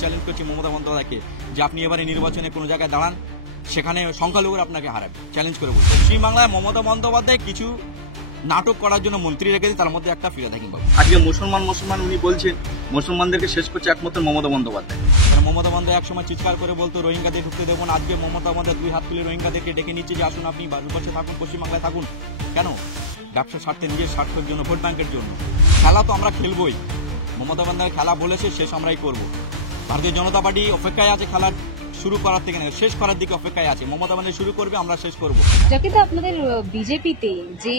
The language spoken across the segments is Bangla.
চ্যালেঞ্জ করছি মমতা বন্দ্যোপাধ্যায়কে যে আপনি এবারে নির্বাচনে কোনো জায়গায় দাঁড়ান, সেখানে সংখ্যালঘুরা আপনাকে হারাবে। চ্যালেঞ্জ করে বলছি, পশ্চিমবাংলায় মমতা বন্দ্যোপাধ্যায় কিছু নাটক করার জন্য মন্ত্রী রেখেছে, তার মধ্যে একটা ফিরাদ হাকিম বাবু। আজকে মুসলমান উনি বলছেন মুসলমানদেরকে শেষ করছে একমাত্র মমতা বন্দ্যোপাধ্যায়। মমতা বন্দ্যোপাধ্যায় একসময় চিৎকার করে বলতো রোহিঙ্গাদের ঢুকতে দেবো না। আজকে মমতা বন্দ্যোপাধ্যায় দুই হাত তুলে রোহিঙ্গাদেরকে ডেকে নিচ্ছে যে আসুন আপনি ভারতবর্ষে থাকুন, পশ্চিমবাংলায় থাকুন। কেন? ব্যবসার স্বার্থে, নিজের স্বার্থের জন্য, ভোট ব্যাংকের জন্য। খেলা তো আমরা খেলবই। মমতা বন্দ্যোপাধ্যায় খেলা বলেছে, শেষ আমরাই করব। ভারতীয় জনতা পার্টি অপেক্ষায় আছে খেলা শুরু করার থেকে না, শেষ করার দিকে অপেক্ষায় আছে। মমতা বন্দ্যোপাধ্যায় শুরু করবে, আমরা শেষ করব। যাকে আপনাদের বিজেপিতে যে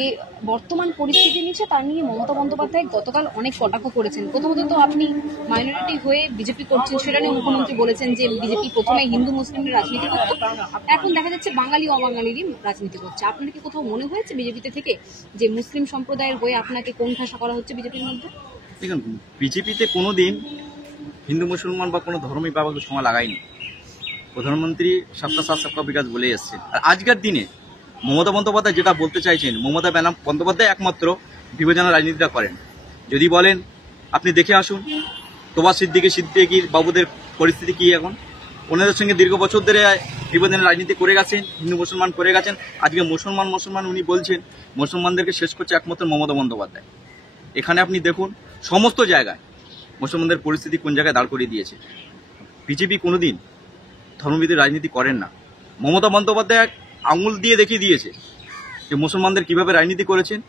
বর্তমান পরিস্থিতি নিচ্ছে তা নিয়ে মমতা বন্দ্যোপাধ্যায় গতকাল অনেক কটাক্ষ করেছেন। প্রথমত তো আপনি মাইনরিটি হয়ে বিজেপি করছেন, সেটা নিয়ে মুখ্যমন্ত্রী বলেছেন যে বিজেপি প্রথমে হিন্দু মুসলিমের রাজনীতি করত, এখন দেখা যাচ্ছে বাঙালি অবাঙালিরই রাজনীতি করছে। আপনার কি কোথাও মনে হয়েছে বিজেপিতে থেকে যে মুসলিম সম্প্রদায়ের হয়ে আপনাকে কোণঠাসা করা হচ্ছে বিজেপির মধ্যে? দেখুন, বিজেপিতে কোনোদিন হিন্দু মুসলমান বা কোনো ধর্মই বাবাকে সময় লাগায়নি। প্রধানমন্ত্রী সবকা সাথ সবকা বিকাশ বলে এসছে। আর আজকের দিনে মমতা বন্দ্যোপাধ্যায় যেটা বলতে চাইছেন, মমতা বন্দ্যোপাধ্যায় একমাত্র বিভাজনের রাজনীতিটা করেন। যদি বলেন আপনি দেখে আসুন তোবা সিদ্দিকীর বাবুদের পরিস্থিতি কি এখন, ওনাদের সঙ্গে দীর্ঘ বছর ধরে বিভাজনের রাজনীতি করে গেছেন, হিন্দু মুসলমান করে গেছেন। আজকে মুসলমান উনি বলছেন মুসলমানদেরকে শেষ করছে একমাত্র মমতা বন্দ্যোপাধ্যায়। এখানে আপনি দেখুন সমস্ত জায়গায় মুসলমানদের পরিস্থিতি কোন জায়গায় দাঁড় করিয়ে দিয়েছে। বিজেপি কোনোদিন ধর্মবিধি রাজনীতি করেন না। মমতা বন্দ্যোপাধ্যায় আঙুল দিয়ে দেখিয়ে দিয়েছে যে মুসলমানদের কিভাবে রাজনীতি করেছেন।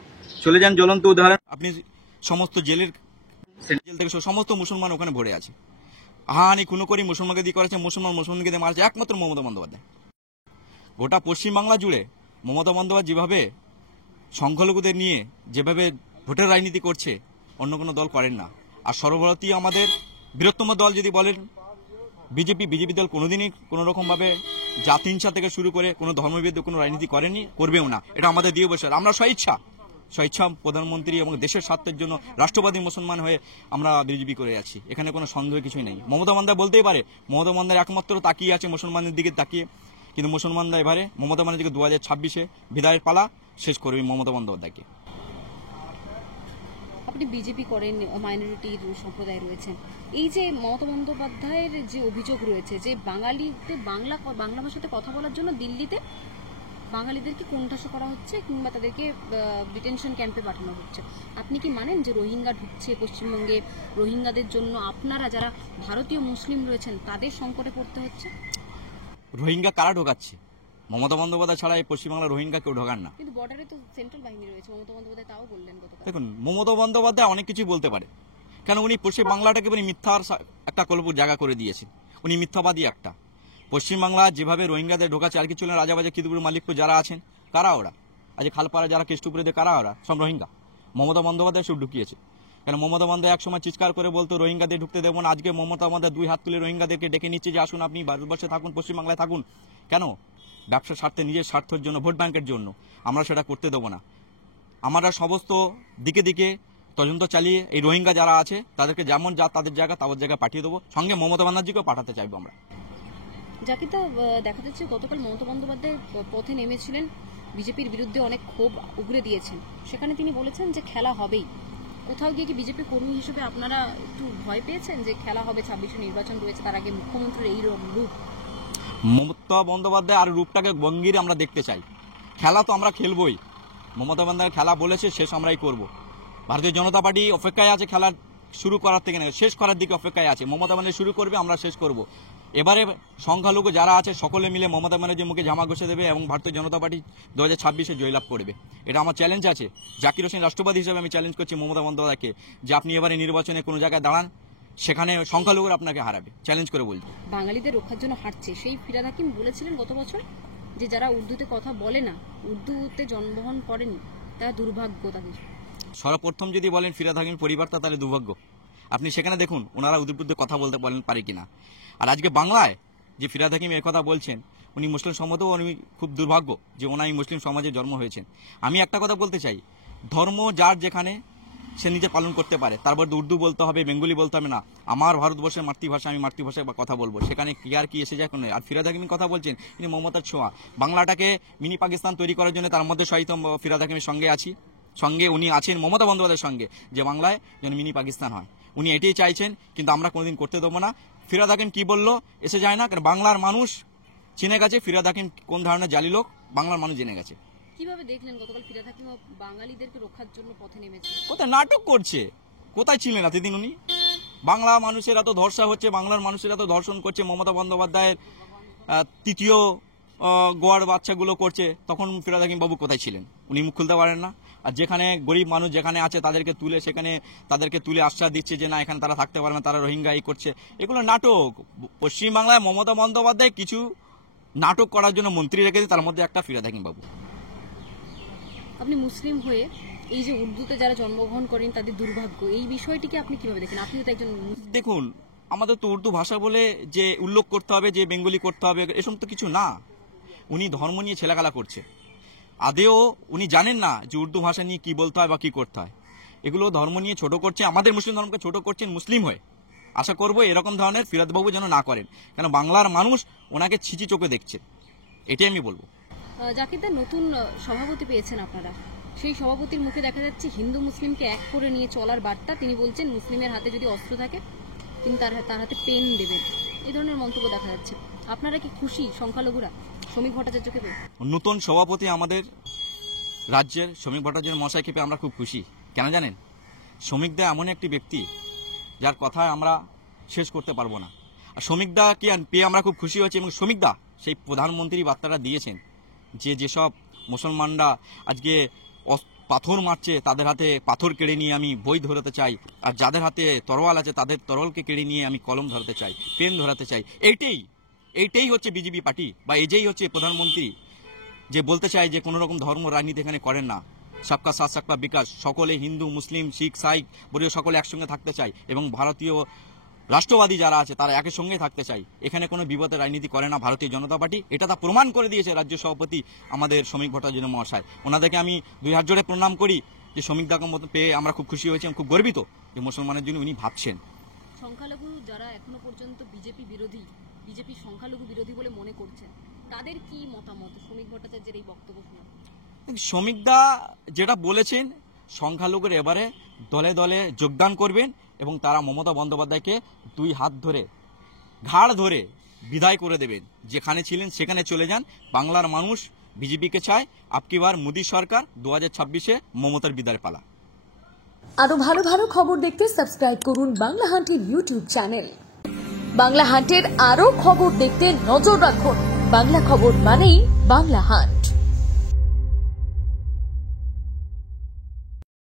চলে যান জ্বলন্ত উদাহরণ, আপনি সমস্ত জেল থেকে সমস্ত মুসলমান ওখানে ভরে আছে। হানি খুনো করি মুসলমানকে দিয়ে করেছে, মুসলমানকে দিয়ে মারছে একমাত্র মমতা বন্দ্যোপাধ্যায়। গোটা পশ্চিমবাংলা জুড়ে মমতা বন্দ্যোপাধ্যায় যেভাবে সংখ্যালঘুদের নিয়ে যেভাবে ভোটের রাজনীতি করছে, অন্য কোনো দল করেন না। আর সর্বভারতীয় আমাদের বৃহত্তম দল যদি বলেন বিজেপি দল কোনোদিনই কোনো রকমভাবে জাতি হিংসা থেকে শুরু করে কোনো ধর্মবিরোধী কোনো রাজনীতি করেনি, করবেও না। এটা আমাদের দিয়ে বসে। আমরা স্বেচ্ছা প্রধানমন্ত্রী এবং দেশের স্বার্থের জন্য রাষ্ট্রবাদী মুসলমান হয়ে আমরা বিজেপি করে আছি। এখানে কোনো সন্দেহ কিছুই নেই। মমতা বন্দ্যোপাধ্যায় বলতেই পারে, মমতা বন্দ্যোপাধ্যায় একমাত্র তাকিয়ে আছে মুসলমানদের দিকে তাকিয়ে, কিন্তু মুসলমানরা এবারে মমতা বন্দ্যোপাধ্যায়কে 2026-এ বিদায়ের পালা শেষ করবে মমতা বন্দ্যোপাধ্যায়কে। আপনি বিজেপি করেন, মাইনরিটির সম্প্রদায় রয়েছেন, এই যে মমতা বন্দ্যোপাধ্যায়ের যে অভিযোগ রয়েছে যে বাঙালিদের বাংলা ভাষাতে কথা বলার জন্য দিল্লিতে বাঙালিদেরকে কোণঠাসা করা হচ্ছে কিংবা তাদেরকে ডিটেনশন ক্যাম্পে পাঠানো হচ্ছে, আপনি কি মানেন যে রোহিঙ্গা ঢুকছে পশ্চিমবঙ্গে, রোহিঙ্গাদের জন্য আপনারা যারা ভারতীয় মুসলিম রয়েছেন তাদের সংকটে পড়তে হচ্ছে? রোহিঙ্গা কারা ঢোকাচ্ছে? মমতা বন্দ্যোপাধ্যায় ছাড়া এই পশ্চিমবাংলা রোহিঙ্গা কেউ ঢোকান না। কিন্তু বর্ডারে তো সেন্ট্রাল বাহিনী রয়েছে, মমতা বন্দ্যোপাধ্যায় তাও বললেন গতকাল। দেখুন, মমতা বন্দ্যোপাধ্যায় অনেক কিছুই বলতে পারে, কেন উনি পশ্চিম বাংলাটাকে উনি মিথ্যার একটা কল্পর জায়গা করে দিয়েছেন। উনি মিথ্যাবাদী একটা। পশ্চিমবাংলা যেভাবে রোহিঙ্গাদের ঢোকাচ্ছে, আর কিছু না, রাজাবাজার খিদিপুর মালিকপুর যারা আছেন কারা ওরা, আজ খালপাড়া যারা কেষ্টপুরে কারা ওরা, সব রোহিঙ্গা। মমতা বন্দ্যোপাধ্যায় সব ঢুকিয়েছে। কেন? মমতা বন্দ্যোপাধ্যায় একসময় চিৎকার করে বলতো রোহিঙ্গাদের ঢুকতে দেবো না। আজকে মমতা বন্দ্যোপাধ্যায় দুই হাত তুলে রোহিঙ্গাদেরকে ডেকে নিচ্ছে যে আসুন আপনি ভারতবর্ষে থাকুন, পশ্চিমবাংলায় থাকুন। কেন? ব্যবসার স্বার্থে, নিজের স্বার্থের জন্য, ভোট ব্যাংকের জন্য। আমরা সেটা করতে দেবো না। আমরা সমস্ত দিকে দিকে তদন্ত চালিয়ে এই রোহিঙ্গা যারা আছে তাদেরকে যেমন তাদের জায়গা পাঠিয়ে দেবো। সঙ্গে মমতা ব্যানার্জিকেও পাঠাতে চাইবো আমরা। যাকে তো দেখা যাচ্ছে গতকাল মমতা বন্দ্যোপাধ্যায় পথে নেমেছিলেন, বিজেপির বিরুদ্ধে অনেক ক্ষোভ উগরে দিয়েছেন। সেখানে তিনি বলেছেন যে খেলা হবেই। কোথাও গিয়ে কি বিজেপি কর্মী হিসেবে আপনারা একটু ভয় পেয়েছেন যে খেলা হবে, 26-এ নির্বাচন রয়েছে, তার আগে মুখ্যমন্ত্রীর এই রূপ? মমতা বন্দ্যোপাধ্যায় আর রূপটাকে ভঙ্গির আমরা দেখতে চাই। খেলা তো আমরা খেলবই। মমতা বন্দ্যোপাধ্যায় খেলা বলেছে, শেষ আমরাই করব। ভারতীয় জনতা পার্টি অপেক্ষায় আছে খেলা শুরু করার থেকে না, শেষ করার দিকে অপেক্ষায় আছে। মমতা বন্দ্যোপাধ্যায় শুরু করবে, আমরা শেষ করব। এবারে সংখ্যালঘু যারা আছে সকলে মিলে মমতা ব্যানার্জির মুখে জামা ঘষে দেবে এবং ভারতীয় জনতা পার্টি 2026-এ জয়লাভ করবে। এটা আমার চ্যালেঞ্জ আছে। জাকির হোসেন রাষ্ট্রবাদী হিসেবে আমি চ্যালেঞ্জ করছি মমতা বন্দ্যোপাধ্যায়কে যে আপনি এবারে নির্বাচনে কোনো জায়গায় দাঁড়ান, সেখানে সংখ্যালঘুরা আপনাকে হারাবে। চ্যালেঞ্জ করে বলছি। বাঙালিদের রক্ষার জন্য হাঁটছে, সেই ফিরাদ হাকিম বলেছিলেন গত বছর যে যারা উর্দুতে কথা বলে না, উর্দুতে জন্মগ্রহণ করেনি, তারা দুর্ভাগ্য। তাদের সর্বপ্রথম যদি বলেন ফিরাদ হাকিম পরিবারটা, তাহলে দুর্ভাগ্য। আপনি সেখানে দেখুন ওনারা ওদের বিরুদ্ধে কথা বলতে পারে কিনা। আর আজকে বাংলায় যে ফিরাদ হাকিম এর কথা বলছেন, উনি মুসলিম সমাজেও উনি খুব দুর্ভাগ্য যে ওনাই মুসলিম সমাজে জন্ম হয়েছেন। আমি একটা কথা বলতে চাই, ধর্ম যার যেখানে সে নিজে পালন করতে পারে, তারপর উর্দু বলতে হবে, বেঙ্গলি বলতে হবে না। আমার ভারতবর্ষের মাতৃভাষা, আমি মাতৃভাষায় কথা বলবো, সেখানে কি আর কি এসে যায় কোনো। আর ফিরাদ হাকিমের কথা বলছেন, তিনি মমতার ছোঁয়া। বাংলাটাকে মিনি পাকিস্তান তৈরি করার জন্য তার মধ্যে সহিত ফিরাদ হাকিমের সঙ্গে উনি আছেন মমতা বন্দ্যোপাধ্যায়ের সঙ্গে, যে বাংলায় যেন মিনি পাকিস্তান হয়। উনি এটাই চাইছেন, কিন্তু আমরা কোনোদিন করতে দেবো না। ফিরহাদ হাকিম কি বললো এসে যায় না, কারণ বাংলার মানুষ চিনে গেছে ফিরহাদ হাকিম কোন ধরনের জালি লোক, বাংলার মানুষ জেনে গেছে। কিভাবে দেখলেন গতকাল ফিরহাদ হাকিম বাঙালিদেরকে রক্ষার জন্য পথে নেমেছে? কোথায় নাটক করছে, কোথায় ছিলেন এতদিন উনি? বাংলা মানুষের এত ধর্ষা হচ্ছে, বাংলার মানুষের এত ধর্ষণ করছে, মমতা বন্দ্যোপাধ্যায়ের তৃতীয় গোয়ার বাচ্চাগুলো করছে, তখন ফিরহাদ হাকিম বাবু কোথায় ছিলেন? উনি মুখ খুলতে পারেন না। আর যেখানে গরিব মানুষ যেখানে আছে তাদেরকে তুলে আশ্বাস দিচ্ছে যে না এখানে তারা থাকতে পারে না, তারা রোহিঙ্গা এই করছে, এগুলো নাটক। পশ্চিমবাংলায় মমতা বন্দ্যোপাধ্যায় কিছু নাটক করার জন্য মন্ত্রী রেখেছে, তার মধ্যে একটা ফিরহাদ হাকিম বাবু। আপনি মুসলিম হয়ে এই যে উর্দুতে যারা জন্মগ্রহণ করেন তাদের দুর্ভাগ্য, এই বিষয়টিকে আপনি কিভাবে দেখেন? আপনি তো একজন দেখুন, আমাদের তো উর্দু ভাষা বলে যে উল্লেখ করতে হবে যে বেঙ্গলি করতে হবে এসব তো কিছু না। উনি ধর্ম নিয়ে ছেলেখেলা করছে, আদেও উনি জানেন না যে উর্দু ভাষা নিয়ে কি বলতে হয় বা কি করতে হয়। এগুলো ধর্ম নিয়ে ছোট করছে, আমাদের মুসলিম ধর্মকে ছোট করছেন মুসলিম হয়ে। আশা করবো এরকম ধরনের ফিরহাদ বাবু যেন না করেন, কেন বাংলার মানুষ ওনাকে ছিচি চোখে দেখছে, এটাই আমি বলবো। জাকিরদা নতুন সভাপতি পেয়েছেন আপনারা, সেই সভাপতির মুখে দেখা যাচ্ছে হিন্দু মুসলিমকে এক করে নিয়ে চলার বার্তা। তিনি বলছেন মুসলিমের হাতে যদি অস্ত্র থাকে তিনি তার হাতে পেন দেবেন, এই ধরনের মন্তব্য দেখা যাচ্ছে। আপনারা কি খুশি সংখ্যালঘুরা শ্রমিক ভট্টাচার্যকে পেয়ে? নতুন সভাপতি আমাদের রাজ্যের শ্রমিক ভট্টাচার্য মশাইকে পেয়ে আমরা খুব খুশি। কেন জানেন? শ্রমিকদা এমন একটি ব্যক্তি যার কথা আমরা শেষ করতে পারবো না। আর শ্রমিকদা কি পেয়ে আমরা খুব খুশি হয়েছি, এবং শ্রমিকদা সেই প্রধানমন্ত্রী বার্তাটা দিয়েছেন যে যেসব মুসলমানরা আজকে পাথর মারছে তাদের হাতে পাথর কেড়ে নিয়ে আমি বই ধরাতে চাই, আর যাদের হাতে তরোয়াল আছে তাদের তরোয়ালকে কেড়ে নিয়ে আমি কলম ধরাতে চাই, পেন ধরাতে চাই। এইটাই হচ্ছে বিজেপি পার্টি, বা এটাই হচ্ছে প্রধানমন্ত্রী যে বলতে চায় যে কোনো রকম ধর্ম রাজনীতি এখানে করেন না, সবকা সাথ সবকা বিকাশ, সকলে হিন্দু মুসলিম শিখ সাই বলে সকলে একসঙ্গে থাকতে চাই, এবং ভারতীয় রাষ্ট্রবাদী যারা আছে তারা একের সঙ্গে থাকতে চাই। এখানে কোনো বিপদের রাজনীতি করে না ভারতীয় জনতা পার্টি, এটা তা প্রমাণ করে দিয়েছে রাজ্য সভাপতি আমাদের শ্রমিক ভট্টাচার্য মহাশয়। ওনাদেরকে আমি 2 হাত জোড়ে প্রণাম করি যে শ্রমিকদাকে মতো পেয়ে আমরা খুব খুশি হয়েছি, খুব গর্বিত যে মুসলমানের জন্য উনি ভাবছেন। সংখ্যালঘু যারা এখনো পর্যন্ত বিজেপি সংখ্যালঘু বিরোধী বলে মনে করছেন, তাদের কি মতামত শ্রমিক ভট্টাচার্যের এই বক্তব্য শুনে? শ্রমিকদা যেটা বলেছেন, সংখ্যালঘুর এবারে দলে দলে যোগদান করবেন এবং তারা মমতা বন্দ্যোপাধ্যায়কে 2 হাত ধরে ঘাড় ধরে বিদায় করে দেবেন। যেখানে ছিলেন সেখানে চলে যান। বাংলার মানুষ বিজেপিকে চায়, আপকি বার মোদী সরকার, 2026-এ মমতার বিদায়ের পালা। আরো ভালো ভালো খবর দেখতে সাবস্ক্রাইব করুন বাংলা হান্টের ইউটিউব চ্যানেল। বাংলা হান্টের আরো খবর দেখতে নজর রাখুন। বাংলা খবর মানেই বাংলা হান্ট।